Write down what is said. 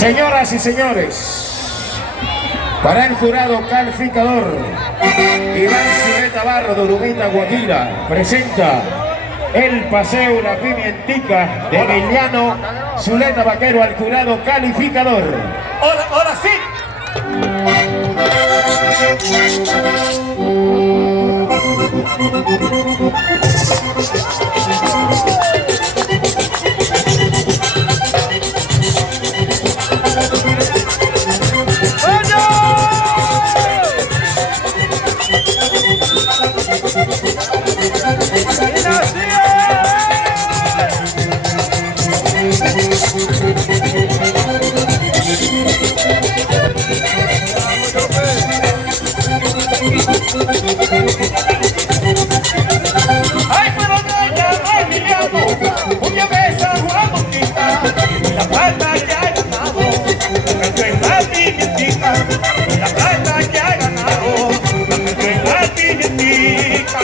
Señoras y señores, para el jurado calificador, Iván Zuleta Barro de Urumita, Guajira, presenta el paseo La Pimientica de Emiliano Zuleta Vaquero al jurado calificador. ¡Ahora sí! ¡Ay, pero no llama Emiliano! ¡Un día que está jugando bonita! La plata que ha ganado, la metió en la pimientica. La plata que ha ganado, la metió en la pimientica.